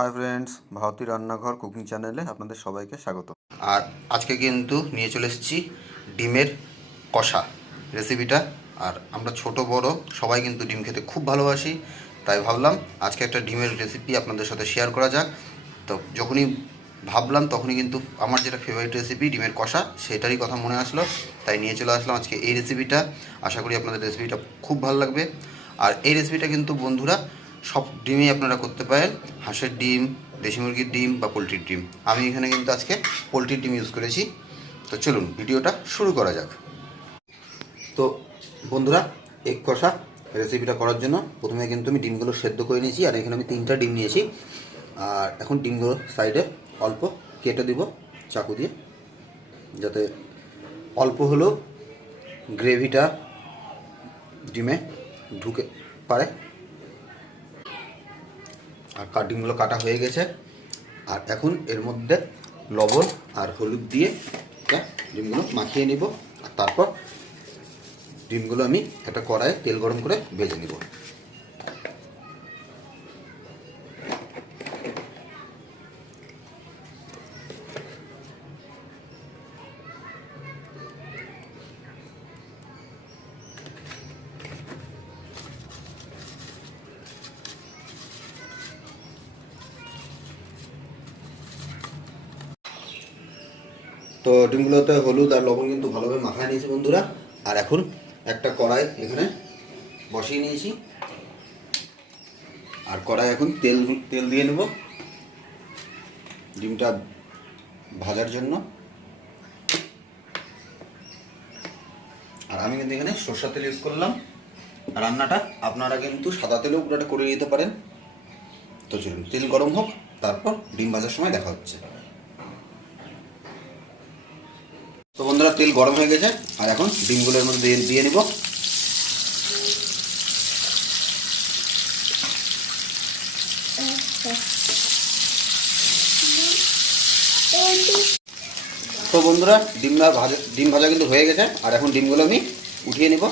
Hi friends, Bharati রান্নাঘর cooking চ্যানেলে আপনাদের সবাইকে স্বাগত। আর আজকে কিন্তু নিয়ে চলে এসেছি ডিমের কষা রেসিপিটা। আর আমরা ছোট বড় সবাই কিন্তু ডিম খেতে খুব ভালোবাসি, তাই ভাবলাম আজকে একটা ডিমের রেসিপি আপনাদের সাথে শেয়ার করা যাক। তো যখনই ভাবলাম তখনই কিন্তু আমার যেটা ফেভারিট রেসিপি ডিমের কষা, সেটারই কথা মনে আসলো, তাই নিয়ে চলে আসলাম আজকে এই রেসিপিটা। আশা করি আপনাদের রেসিপিটা খুব ভালো লাগবে। আর এই রেসিপিটা কিন্তু বন্ধুরা সব ডিমই আপনারা করতে পারেন, হাঁসের ডিম, দেশি মুরগির ডিম বা পোলট্রির ডিম। আমি এখানে কিন্তু আজকে পোলট্রির ডিম ইউজ করেছি। তো চলুন ভিডিওটা শুরু করা যাক। তো বন্ধুরা, এগ কষা রেসিপিটা করার জন্য প্রথমে কিন্তু আমি ডিমগুলো সেদ্ধ করে নিয়েছি। আর এখানে আমি 3টা ডিম নিয়েছি। আর এখন ডিমগুলো সাইডে অল্প কেটে দিব চাকু দিয়ে, যাতে অল্প হলেও গ্রেভিটা ডিমে ঢুকে পারে। আর ডিমগুলো কাটা হয়ে গেছে। আর এখন এর মধ্যে লবণ আর হলুদ দিয়ে ডিমগুলো মাখিয়ে নিব। আর তারপর ডিমগুলো আমি একটা কড়াইয়ে তেল গরম করে ভেজে নিব। তো ডিমগুলোতে হলুদ আর লবণ কিন্তু ভালোভাবে মাখায় নিয়েছি বন্ধুরা। আর এখন একটা কড়াই এখানে বসিয়ে নিয়েছি। আর কড়াই এখন তেল দিয়ে নেব ডিমটা ভাজার জন্য। আর আমি কিন্তু এখানে সরষের তেল ইউজ করলাম। রান্নাটা আপনারা কিন্তু সাদা তেলেও পুরোটা করে নিতে পারেন। তো চলুন তেল গরম হোক, তারপর ডিম ভাজার সময় দেখা হচ্ছে। তো বন্ধুরা, তেল গরম হয়ে গেছে। আর এখন ডিমগুলোর মধ্যে দিয়ে নিব। তো বন্ধুরা, ডিম ভাজা কিন্তু হয়ে গেছে। আর এখন ডিমগুলো আমি উঠিয়ে নিব।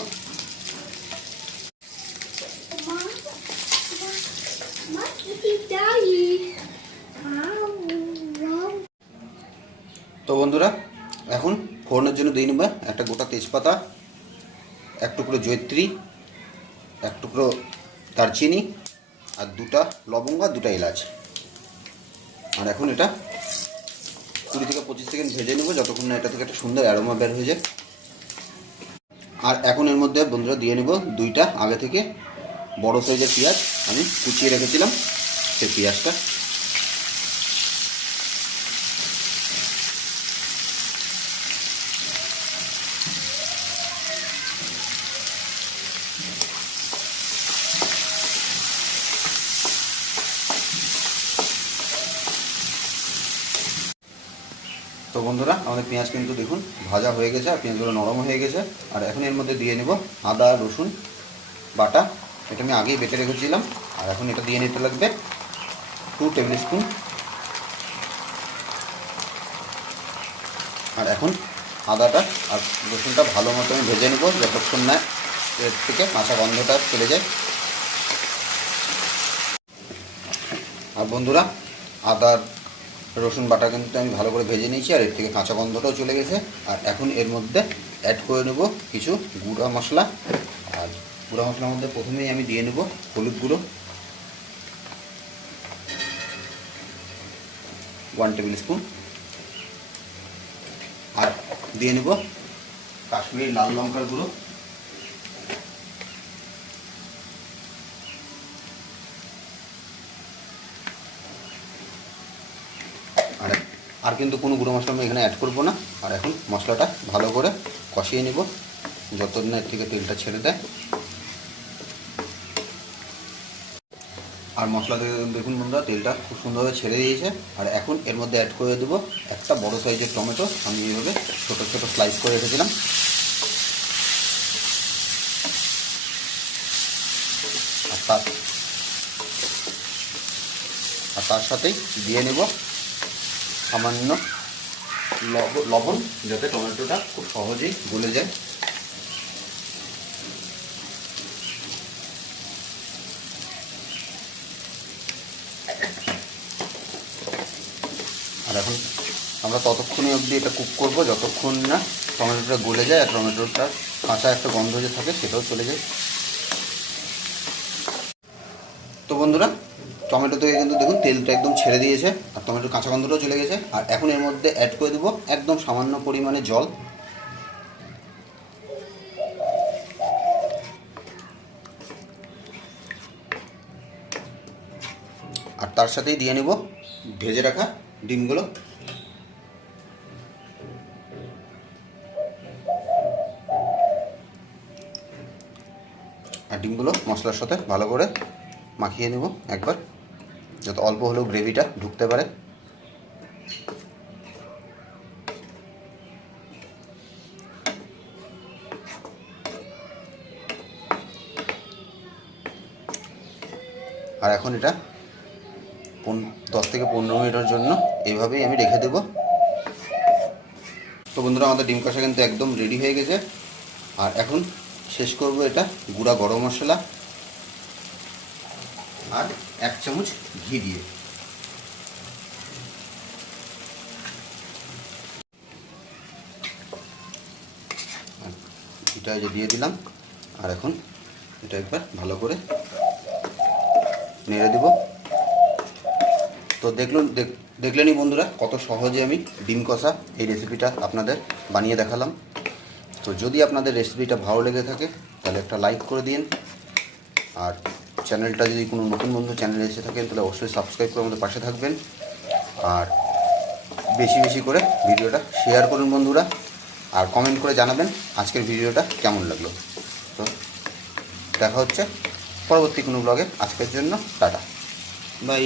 তো বন্ধুরা, এখন ফোড়নের জন্য দিয়ে নেব একটা গোটা তেজপাতা, এক টুকরো জয়িত্রী, এক টুকরো দারচিনি, আর 2টা লবঙ্গ আর 2টা এলাচ। আর এখন এটা 20 থেকে 25 সেকেন্ড ভেজে নেব, যতক্ষণ না এটা থেকে একটা সুন্দর অ্যারোমা বের হয়ে যায়। আর এখন এর মধ্যে বন্ধুরা দিয়ে নেব 2টা আগে থেকে বড় সাইজের পেঁয়াজ, আমি কুচিয়ে রেখেছিলাম সেই পেঁয়াজটা। তো বন্ধুরা, আমাদের পেঁয়াজ কিন্তু দেখুন ভাজা হয়ে গেছে আর পেঁয়াজগুলো নরম হয়ে গেছে। আর এখন এর মধ্যে দিয়ে নেব আদা রসুন বাটা। এটা আমি আগেই বেটে রেখেছিলাম। আর এখন এটা দিয়ে নিতে লাগবে 2 টেবিল স্পুন। আর এখন আদাটা আর রসুনটা ভালো মতো আমি ভেজে নেব, যতক্ষণ না এর থেকে কাঁচা গন্ধটা চলে যায়। আর বন্ধুরা, আদার রসুন বাটা কিন্তু আমি ভালো করে ভেজে নিয়েছি, আর এর থেকে কাঁচা গন্ধটাও চলে গেছে। আর এখন এর মধ্যে অ্যাড করে নেব কিছু গুঁড়া মশলা। আর গুঁড়া মশলার মধ্যে প্রথমেই আমি দিয়ে নেব হলুদ গুঁড়ো 1 টেবিল স্পুন। আর দিয়ে নেব কাশ্মীরি লাল লঙ্কার গুঁড়ো। আর কিন্তু কোনো গুঁড়ো মশলা আমি এখানে অ্যাড করবো না। আর এখন মশলাটা ভালো করে কষিয়ে নেব যতক্ষণ না এর থেকে তেলটা ছেড়ে দেয়। আর মশলা থেকে দেখুন বন্ধুরা, তেলটা খুব সুন্দরভাবে ছেড়ে দিয়েছে। আর এখন এর মধ্যে অ্যাড করে দেবো একটা বড় সাইজের টমেটো, আমি এইভাবে ছোটো ছোটো স্লাইস করে রেখেছিলাম। আর তার সাথেই দিয়ে নেব সামান্য লবণ, যাতে টমেটোটা খুব সহজেই গলে যায়। আর এখন আমরা ততক্ষণই অবধি এটা কুক করবো যতক্ষণ না টমেটোটা গলে যায় আর টমেটোটার কাঁচা একটা গন্ধ যে থাকে সেটাও চলে যায়। তো বন্ধুরা, টমেটো থেকে কিন্তু দেখুন তেলটা একদম ছেড়ে দিয়েছে আর টমেটোর কাঁচা গন্ধটাও চলে গেছে। আর এখন এর মধ্যে অ্যাড করে দেবো একদম সামান্য পরিমাণে জল। আর তার সাথেই দিয়ে নেব ভেজে রাখা ডিমগুলো। আর ডিমগুলো মশলার সাথে ভালো করে মাখিয়ে নেব একবার, যাতে অল্প হলেও গ্রেভিটা ঢুকতে পারে। আর এখন এটা 10 থেকে 15 মিনিটের জন্য এইভাবেই আমি রেখে দেব। তো বন্ধুরা, আমাদের ডিম কষা কিন্তু একদম রেডি হয়ে গেছে। আর এখন শেষ করব এটা গুঁড়া গরম মশলা আর 1 চামচ ঘি দিয়ে। ঘিটা যে দিয়ে দিলাম। আর এখন এটা একবার ভালো করে নেড়ে দেব। তো দেখলেনই বন্ধুরা কত সহজে আমি ডিম কষা এই রেসিপিটা আপনাদের বানিয়ে দেখালাম। তো যদি আপনাদের রেসিপিটা ভালো লেগে থাকে তাহলে একটা লাইক করে দিন। আর চ্যানেলটা যদি কোনো নতুন বন্ধু চ্যানেলে এসে থাকেন তাহলে অবশ্যই সাবস্ক্রাইব করে আমাদের পাশে থাকবেন। আর বেশি বেশি করে ভিডিওটা শেয়ার করুন বন্ধুরা। আর কমেন্ট করে জানাবেন আজকের ভিডিওটা কেমন লাগলো। তো দেখা হচ্ছে পরবর্তী কোনো ব্লগে। আজকের জন্য টাটা, বাই।